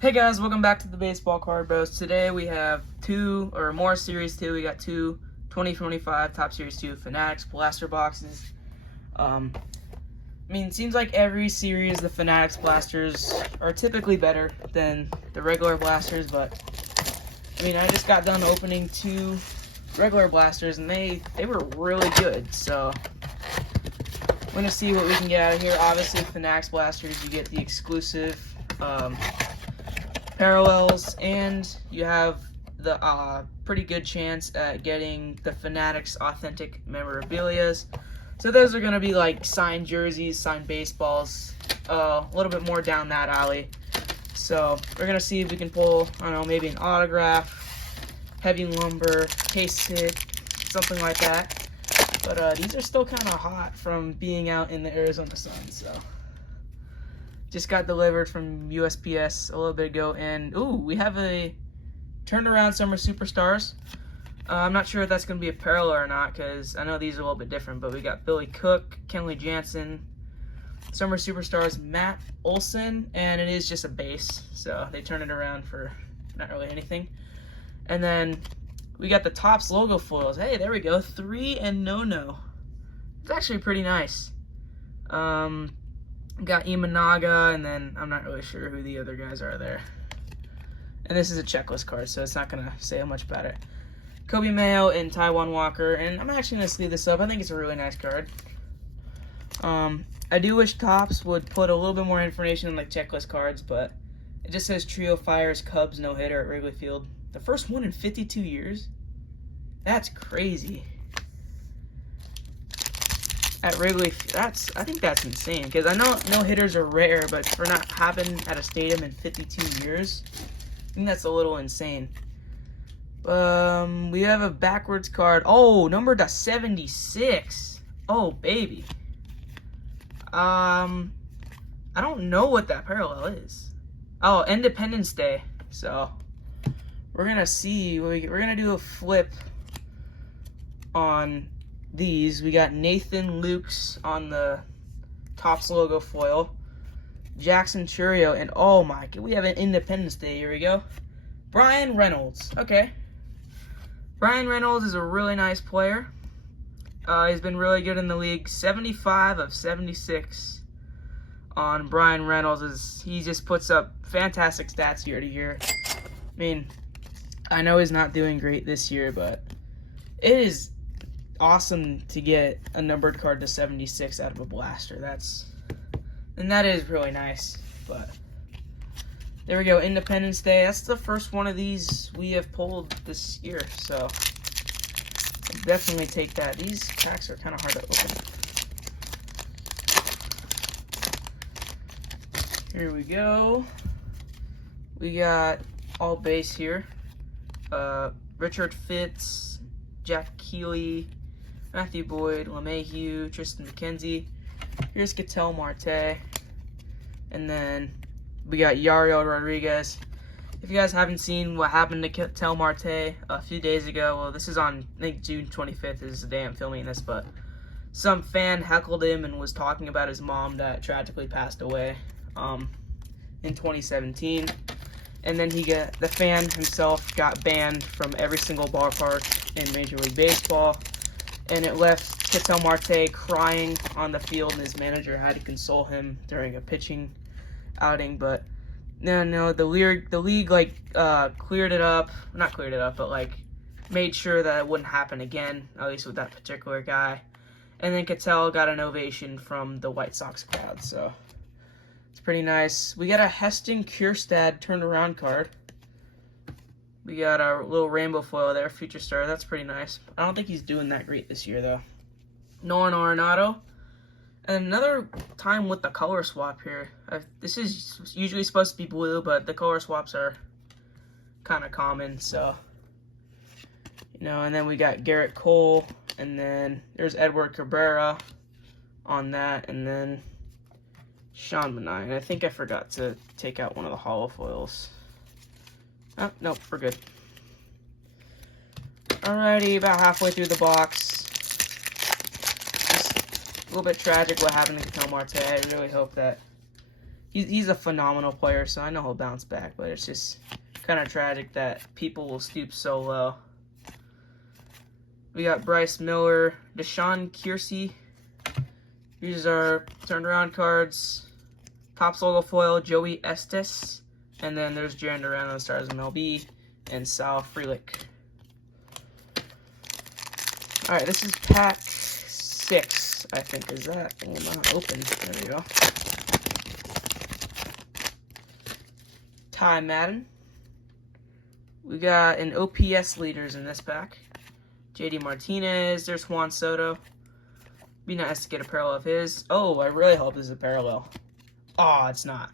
Hey guys, welcome back to the Baseball Card Bros. Today we have two, or more Series 2. We got two 2025 Top Series 2 Fanatics blaster boxes. It seems like every series the Fanatics blasters are typically better than the regular blasters, but I just got done opening two regular blasters and they were really good, so I'm going to see what we can get out of here. Obviously, Fanatics blasters, you get the exclusive parallels, and you have the pretty good chance at getting the Fanatics authentic memorabilias. So those are going to be like signed jerseys, signed baseballs, a little bit more down that alley. So we're going to see if we can pull, I don't know, maybe an autograph, heavy lumber, case hit, something like that. But these are still kind of hot from being out in the Arizona sun, so. Just got delivered from USPS a little bit ago, and ooh, we have a turnaround Summer Superstars. I'm not sure if that's going to be a parallel or not, because I know these are a little bit different, but we got Billy Cook, Kenley Jansen, Summer Superstars, Matt Olson, and it is just a base, so they turn it around for not really anything. And then we got the Topps logo foils. Hey, there we go, 3 and no. It's actually pretty nice. Got Imanaga, and then I'm not really sure who the other guys are there. And this is a checklist card, so it's not going to say much about it. Kobe Mayo and Taiwan Walker, and I'm actually going to sleeve this up. I think it's a really nice card. I do wish Topps would put a little bit more information on like checklist cards, but it just says Trio Fires Cubs no-hitter at Wrigley Field. The first one in 52 years? That's crazy. At Wrigley, I think that's insane, because I know no-hitters are rare, but for not happening at a stadium in 52 years, I think that's a little insane. We have a backwards card. Oh, number to 76. Oh, baby. I don't know what that parallel is. Oh, Independence Day. So, we're going to see. We're going to do a flip on these. We got Nathan Lukes on the Topps logo foil, Jackson Churio, and oh my god, we have an Independence Day. Here we go. Brian Reynolds. Okay. Brian Reynolds is a really nice player. He's been really good in the league. 75 of 76 on Brian Reynolds. He just puts up fantastic stats year to year. I know he's not doing great this year, but it is awesome to get a numbered card to 76 out of a blaster. That is really nice. But there we go, Independence Day. That's the first one of these we have pulled this year, so I'll definitely take that. These packs are kind of hard to open. Here we go. We got all base here. Richard Fitz, Jack Keeley, Matthew Boyd, LeMahieu, Tristan McKenzie. Here's Ketel Marte. And then we got Yariel Rodriguez. If you guys haven't seen what happened to Ketel Marte a few days ago, well, this is on, I think, June 25th is the day I'm filming this, but some fan heckled him and was talking about his mom that tragically passed away in 2017. And then the fan himself got banned from every single ballpark in Major League Baseball. And it left Ketel Marte crying on the field, and his manager had to console him during a pitching outing. But no, the league cleared it up, not cleared it up, but like made sure that it wouldn't happen again, at least with that particular guy. And then Ketel got an ovation from the White Sox crowd, so it's pretty nice. We got a Heston Kjerstad turnaround card. We got our little rainbow foil there, Future Star. That's pretty nice. I don't think he's doing that great this year, though. Nolan Arenado. And another time with the color swap here. This is usually supposed to be blue, but the color swaps are kind of common, so. And then we got Garrett Cole, and then there's Edward Cabrera on that, and then Sean Manaea. And I think I forgot to take out one of the hollow foils. Oh, nope, we're good. Alrighty, about halfway through the box. Just a little bit tragic what happened to Ketel Marte. I really hope that he's a phenomenal player, so I know he'll bounce back, but it's just kind of tragic that people will stoop so low. We got Bryce Miller, Deshaun Kiersey. These are turned around cards. Topps logo foil, Joey Estes. And then there's Jaron Durant on the Stars MLB and Sal Frelick. Alright, this is pack 6, I think. Is that? Oh, not open. There we go. Ty Madden. We got an OPS leaders in this pack. JD Martinez. There's Juan Soto. Be nice to get a parallel of his. Oh, I really hope this is a parallel. Oh, it's not.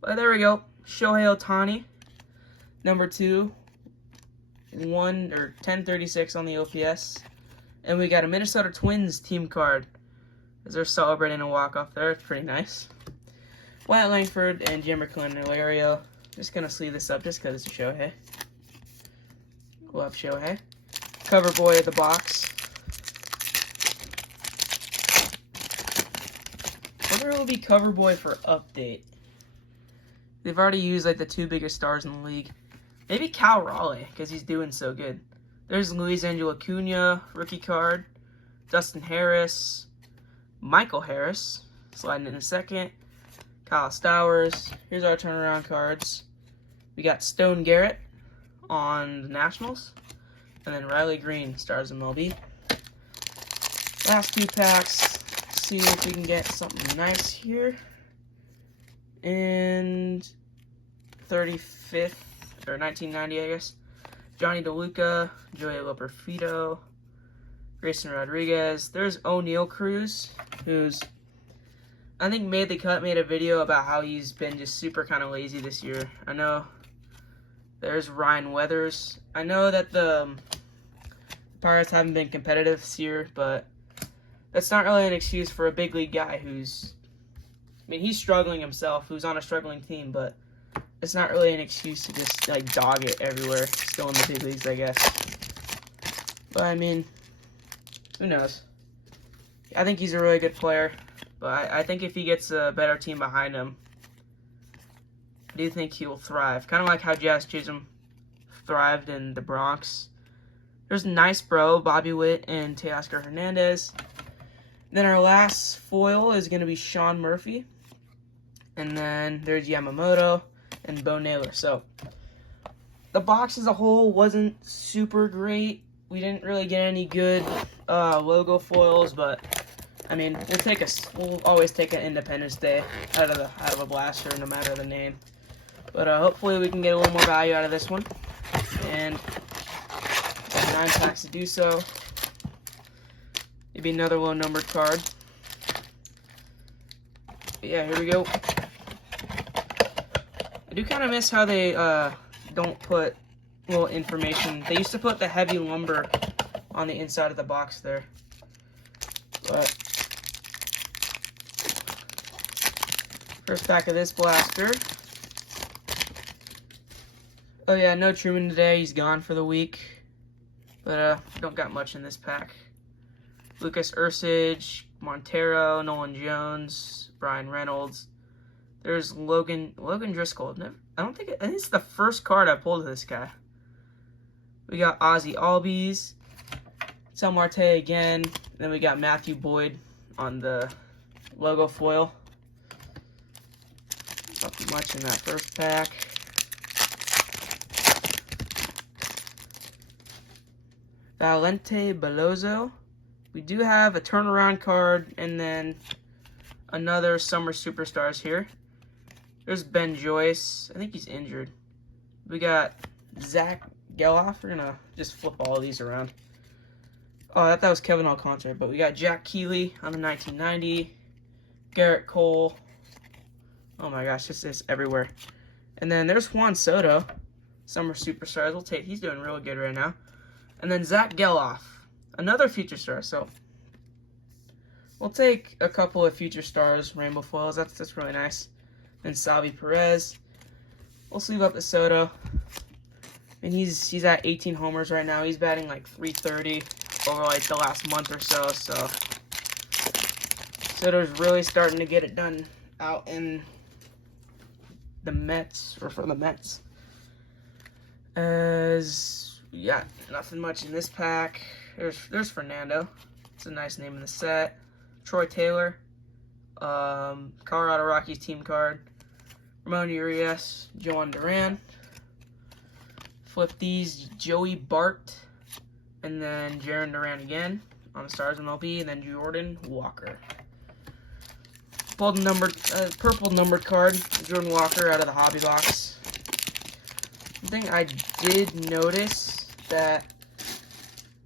But there we go. Shohei Ohtani. Number 2. 1036 on the OPS. And we got a Minnesota Twins team card. As they're celebrating a walk-off there. It's pretty nice. Wyatt Langford and Jimmer Candelario. Just going to sleeve this up just because it's a Shohei. Love Shohei. Cover boy of the box. I wonder who will be cover boy for update. They've already used like the 2 biggest stars in the league. Maybe Cal Raleigh, because he's doing so good. There's Luis Angel Acuna, rookie card. Dustin Harris. Michael Harris, sliding in a second. Kyle Stowers. Here's our turnaround cards. We got Stone Garrett on the Nationals. And then Riley Green, Stars MLB. Last 2 packs. See if we can get something nice here. And 35th, or 1990, I guess. Johnny DeLuca, Joey Loperfido, Grayson Rodriguez. There's O'Neal Cruz, who's, I think, made the cut, made a video about how he's been just super kind of lazy this year. I know. There's Ryan Weathers. I know that the Pirates haven't been competitive this year, but that's not really an excuse for a big league guy who's, I mean, he's struggling himself, who's on a struggling team, but it's not really an excuse to just, like, dog it everywhere. Still in the big leagues, I guess. But, I mean, who knows? I think he's a really good player, but I think if he gets a better team behind him, I do think he will thrive. Kind of like how Jazz Chisholm thrived in the Bronx. There's Nice Bro, Bobby Witt, and Teoscar Hernandez. Then our last foil is going to be Sean Murphy. And then there's Yamamoto and Bo Naylor. So, the box as a whole wasn't super great. We didn't really get any good logo foils, but I mean, we'll always take an Independence Day out of a blaster, no matter the name. But hopefully we can get a little more value out of this one, and got 9 packs to do so. Maybe another low numbered card. But yeah, here we go. I do kind of miss how they don't put little information. They used to put the heavy lumber on the inside of the box there. But first pack of this blaster. Oh yeah, no Truman today. He's gone for the week. But don't got much in this pack. Lucas Ursich, Montero, Nolan Jones, Brian Reynolds. There's Logan Driscoll. I think it's the first card I pulled of this guy. We got Ozzy Albies, Sal Marte again. Then we got Matthew Boyd on the logo foil. Not much in that first pack. Valente Belozo. We do have a turnaround card and then another Summer Superstars here. There's Ben Joyce. I think he's injured. We got Zach Geloff. We're going to just flip all of these around. Oh, I thought that was Kevin Alcantara, but we got Jack Keeley on the 1990. Garrett Cole. Oh my gosh, this is everywhere. And then there's Juan Soto. Summer Superstars. He's doing real good right now. And then Zach Geloff. Another future star, so we'll take a couple of future stars, rainbow foils. That's really nice. Then Salvi Perez. We'll sleeve up the Soto. And he's at 18 homers right now. He's batting like 330 over like the last month or so. So Soto's really starting to get it done out in the Mets, or for the Mets. As we got nothing much in this pack. There's Fernando. It's a nice name in the set. Troy Taylor. Colorado Rockies team card. Ramon Urias. Joan Duran. Flip these, Joey Bart. And then Jaron Duran again on the Stars MLB. And then Jordan Walker. Pulled numbered, purple numbered card. Jordan Walker out of the hobby box. One thing I did notice that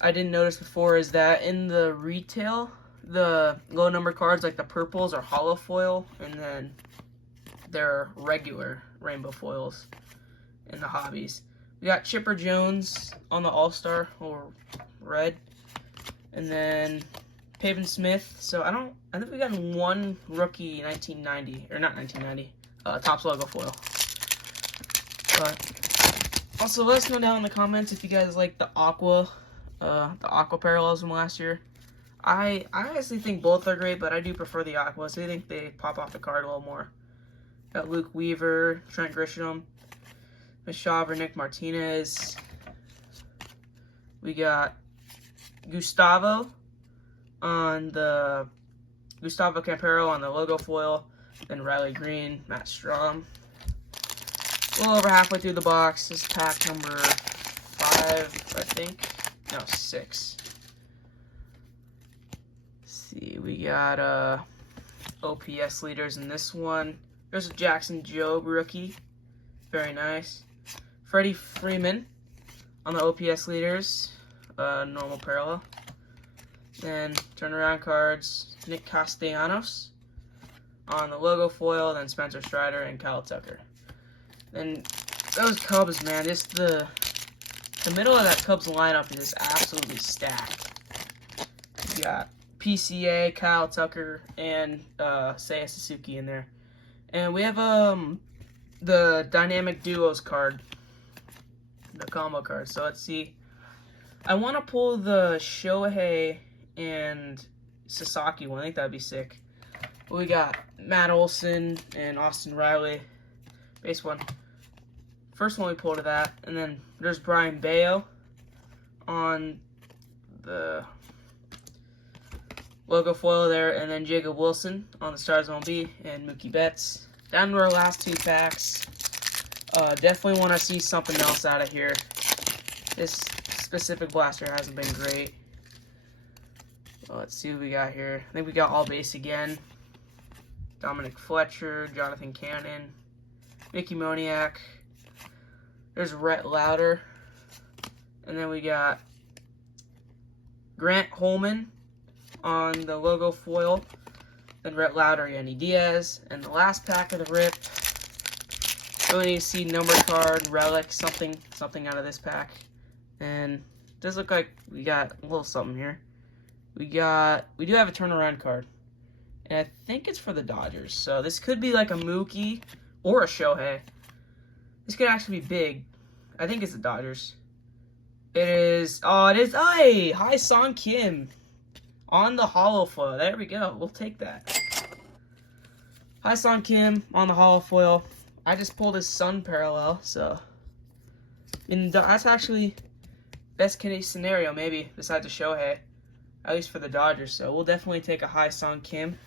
I didn't notice before is that in the retail, the low number cards like the purples are hollow foil, and then they're regular rainbow foils in the hobbies. We got Chipper Jones on the All-Star, or red, and then Pavin Smith. So I think we got one rookie 1990, or not 1990, Topps logo foil. But also, let us know down in the comments if you guys like the aqua parallels from last year. I honestly think both are great, but I do prefer the aqua, so I think they pop off the card a little more. Got Luke Weaver, Trent Grisham, Machado, Nick Martinez. We got Gustavo Campero on the logo foil, then Riley Green, Matt Strom. A little over halfway through the box. This is pack number 5, I think. No, 6. Let's see, we got OPS leaders in this one. There's a Jackson Jobe rookie. Very nice. Freddie Freeman on the OPS leaders. Normal parallel. Then turnaround cards. Nick Castellanos on the logo foil. Then Spencer Strider and Kyle Tucker. Then those Cubs, man, just the middle of that Cubs lineup is just absolutely stacked. You got PCA, Kyle Tucker, and Seiya Suzuki in there. And we have the Dynamic Duos card, the combo card. So let's see. I want to pull the Shohei and Sasaki one. I think that'd be sick. But we got Matt Olson and Austin Riley. Base one. First one we pulled of that. And then there's Brian Bayo on the logo foil there. And then Jacob Wilson on the Stars MLB and Mookie Betts. Down to our last 2 packs. Definitely want to see something else out of here. This specific blaster hasn't been great. Well, let's see what we got here. I think we got all base again. Dominic Fletcher, Jonathan Cannon, Mickey Moniak. There's Rhett Lauder. And then we got Grant Holman on the logo foil. Then Rhett Lauder, Yandy Diaz. And the last pack of the rip. Really need to see number card, relic, something out of this pack. And it does look like we got a little something here. We do have a turnaround card. And I think it's for the Dodgers. So this could be like a Mookie or a Shohei. This could actually be big. I think it's the Dodgers. It is. Oh, it is. Hey, hi, Song Kim. On the hollow foil. There we go. We'll take that. Hi, Song Kim on the hollow foil. I just pulled his Sun parallel, so. And that's actually best case scenario, maybe, besides the Shohei. At least for the Dodgers. So we'll definitely take a high Song Kim.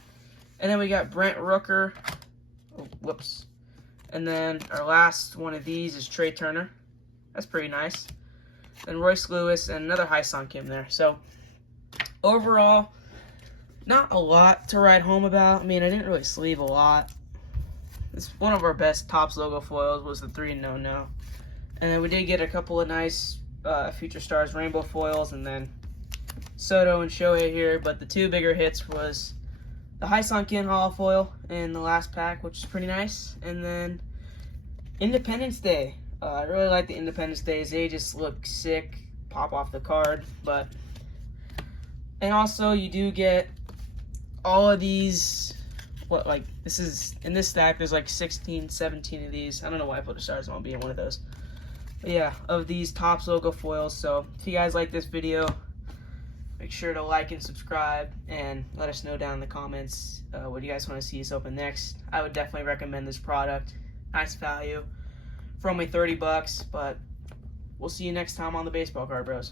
And then we got Brent Rooker. Oh, whoops. And then our last one of these is Trey Turner. That's pretty nice. Then Royce Lewis and another high Song Kim there. So overall, not a lot to write home about. I mean, I didn't really sleeve a lot. It's one of our best Topps logo foils was the 3-0 no. And then we did get a couple of nice Future Stars rainbow foils, and then Soto and Shohei here. But the 2 bigger hits was the high Song Kim hollow foil in the last pack, which is pretty nice. And then Independence Day. I really like the Independence Days. They just look sick, pop off the card. And also you do get all of these. This is in this stack. There's like 16, 17 of these. I don't know why I put a Stars MLB in one of those. But yeah, of these Topps logo foils. So if you guys like this video, make sure to like and subscribe, and let us know down in the comments what you guys want to see us open next. I would definitely recommend this product. Nice value for only $30, but we'll see you next time on the Baseball Card Bros.